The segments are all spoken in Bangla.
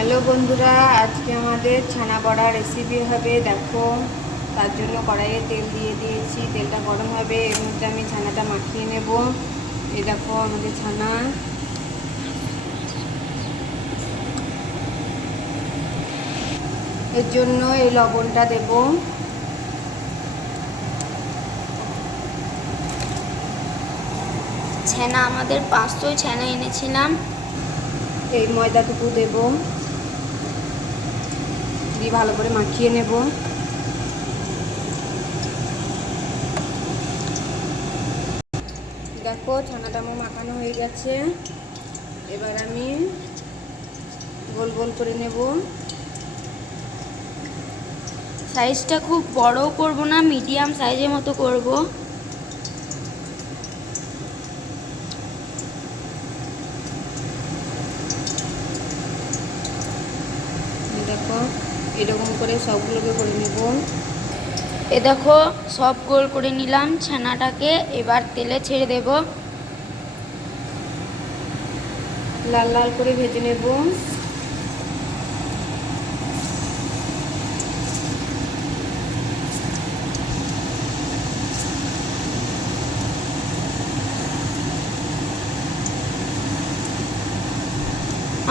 হ্যালো বন্ধুরা আজকে আমাদের ছানা বড়া রেসিপি হবে। দেখো তার জন্য কড়াইয়ে তেল দিয়ে দিয়েছি। তেলটা গরম হবে এর মধ্যে আমি ছানাটা মাখিয়ে নেব। এই দেখো আমাদের ছানা। এর জন্য এই লবণটা দেব। ছানা আমাদের পাঁচশো ছানা এনেছিলাম। এই ময়দাটুকু দেব। দিয়ে ভালো করে মাখিয়ে নেব। দেখো ছানাটা মাখানো হয়ে গেছে। এবার আমি গোল গোল করে নেব। সাইজটা খুব বড় করব না, মিডিয়াম সাইজের মতো করব। দেখো এরকম করে সবগুলোকে করে নেব। এ দেখো সব গোল করে নিলাম ছানাটাকে এবার তেলে ছেড়ে দেব। লাল লাল করে ভেজে নেব।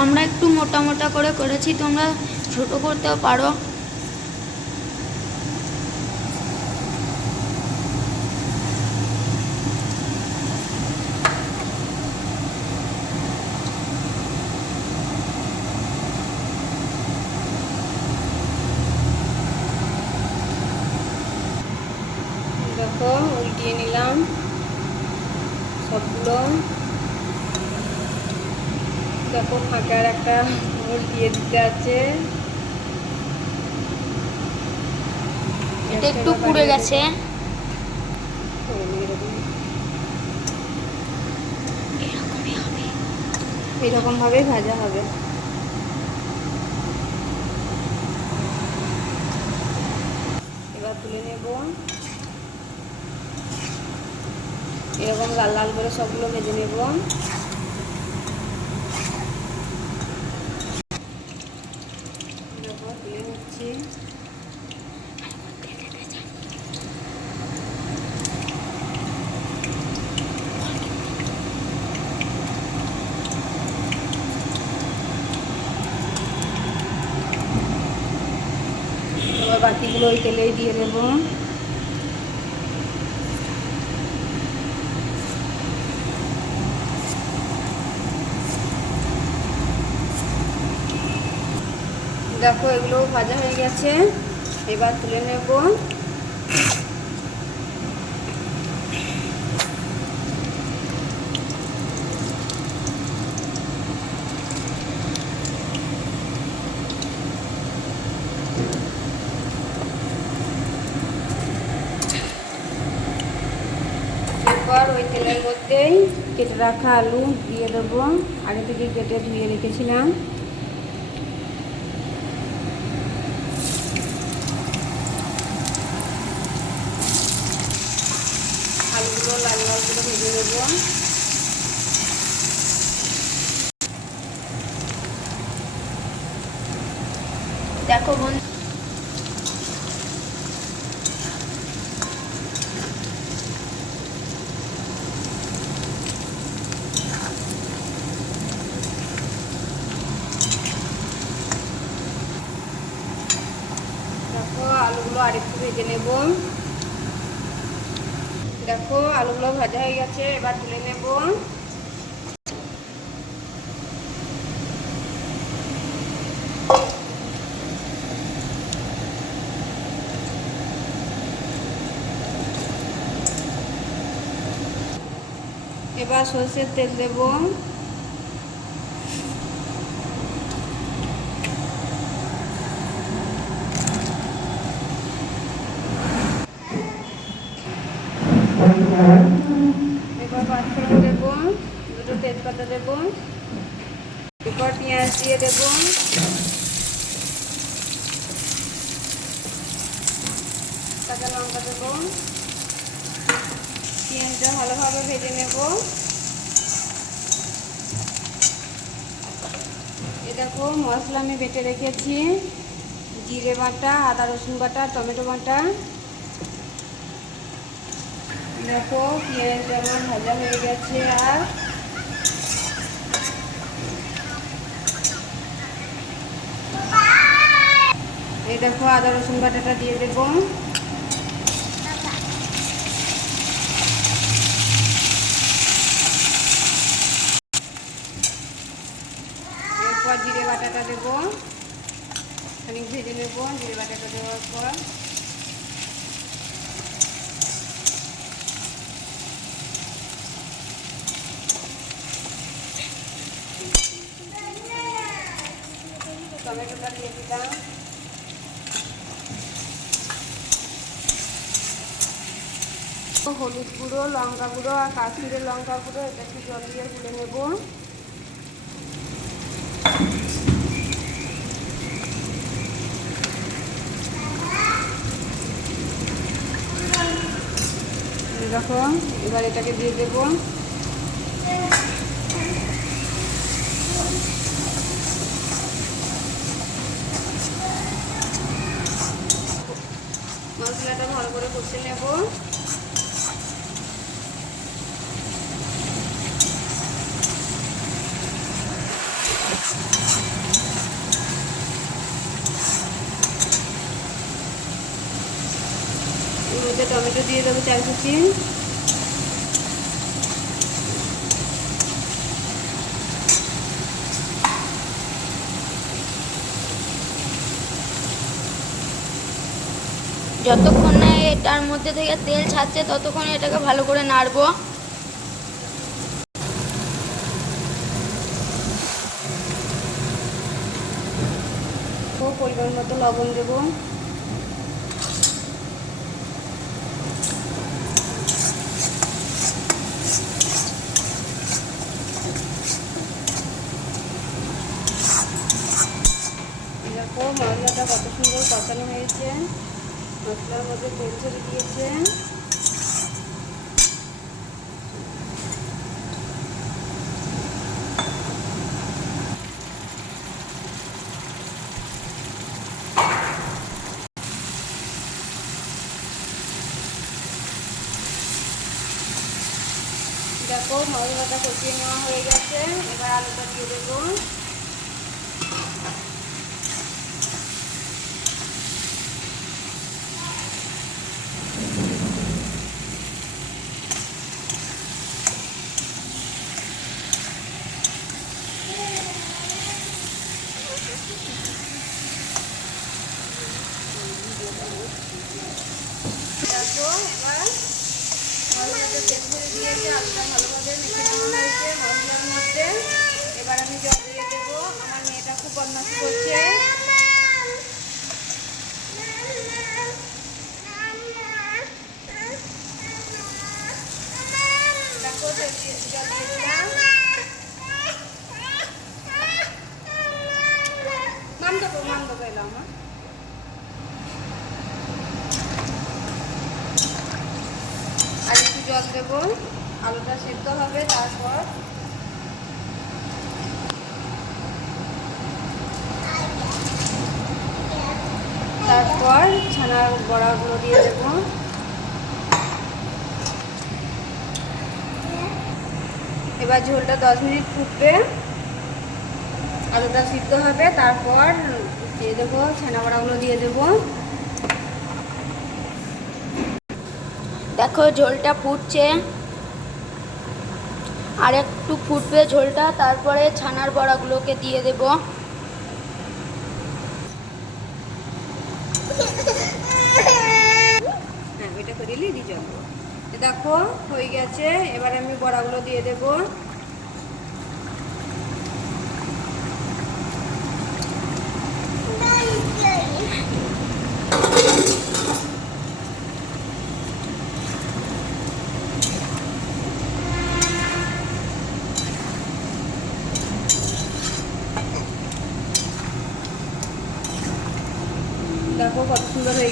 আমরা একটু মোটা মোটা করে করেছি তোমরা ছোট করতেও পারো। দেখো উল্টিয়ে নিলাম। সবগুলো। দেখো ফাঁকার একটা উল্টিয়ে দিতে আছে। এটা একটু পুড়ে গেছে। এরকম ভাবেই ভাজা হবে। এবার তুলে নেব। এরকম লাল লাল করে সবগুলো ভেজে নেব দেখো তুলে নিচ্ছি এবার বাকিগুলো ওই তেলেই দিয়ে দেব। দেখো এগুলো ভাজা হয়ে গেছে। এবার তুলে নেব। এরপর ওই তেলের মধ্যেই কেটে রাখা আলু দিয়ে দেবো। আগে থেকে কেটে ধুয়ে রেখেছিলাম। আলুগুলো লাল লাল করে ভেজে নেব। দেখো বন্ধু দেখো, আলুগুলো আরেকটু ভেজে নেব। দেখো, আলুগুলো ভাজা হয়ে গেছে, এবার তুলে নেব। এবার সর্ষের তেল দেবো। এবার পাঁচফোড়ন দেবো, দুটো তেজপাতা দেবো এরপর পেঁয়াজ দিয়ে দেবো। কাঁচা লঙ্কা পেঁয়াজটা ভালোভাবে ভেজে দেখো, মশলা আমি বেটে রেখেছি। জিরে বাটা, আদা রসুন বাটা, টমেটো বাটা। দেখো, পেঁয়াজ আমার ভাজা হয়ে গেছে আর এই দেখো, আদা, রসুন বাটাটা দিয়ে দেবো। এরপর জিরে বাটাটা দেবো। খানিক ভেজে নেব, জিরে বাটাটা দেওয়ার পর। টমেটোটা দিয়ে দিলাম। হলুদ গুঁড়ো, লঙ্কা গুঁড়ো আর কাশ্মীরের লঙ্কা গুঁড়ো, এটা একটু জল দিয়ে গুলে নেব। এরকম এবার এটাকে দিয়ে দেবো মশলাটা ভালো করে কষে নেব। টমেটো দিয়ে দেবো চার কুচি যতক্ষণ না এটার মধ্যে থেকে তেল ছাড়ছে ততক্ষণ এটাকে ভালো করে নাড়বো। পরিমাণ মতো লবণ দেবো দেখো মশলাটা কত সুন্দর কষানো হয়েছে মশলার মধ্যে তেল ছেড়ে দিয়েছে দেখো মশলাটা কষিয়ে নেওয়া হয়ে গেছে। এবার আলুটা দিয়ে দেবো দেখো এবার তেল ছেড়ে দিয়েছে আলুটা মধ্যে এবার আমি জল দিয়ে দেবো আমার মেয়েটা খুব বদমাশি করছে মাম দেবো মাম দেবো এলাম আমার আর একটু জল দেবো, আলুটা সেদ্ধ হবে তারপর। তারপর ছানার বড়াগুলো দিয়ে দেবো। এবার ঝোলটা দশ মিনিট ফুটবে। আলুটা সিদ্ধ হবে, তারপর দিয়ে দেবো, ছানা বড়াগুলো দিয়ে দেবো। দেখো, ঝোলটা ফুটছে। আর একটু ফুটবে ঝোলটা, তারপরে ছানার বড়াগুলোকে দিয়ে দেব। হ্যাঁ দেখো, হয়ে গেছে। এবার আমি বড়াগুলো দিয়ে দেবো।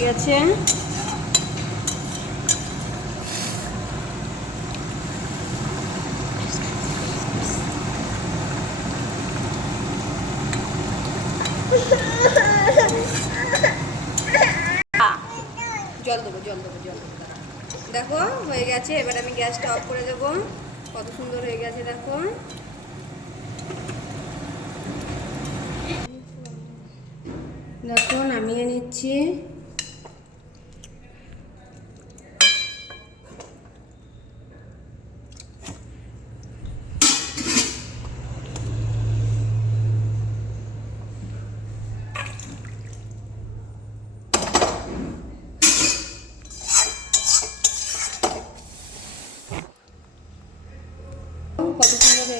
গেছে জল দেবো জল দেবো, জল দেখো, হয়ে গেছে, এবার আমি গ্যাসটা অফ করে দেবো। কত সুন্দর হয়ে গেছে, দেখো। দেখো, নামিয়ে নিচ্ছি।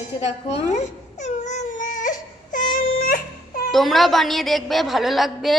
হয়েছে দেখো। তোমরাও বানিয়ে দেখবে ভালো লাগবে।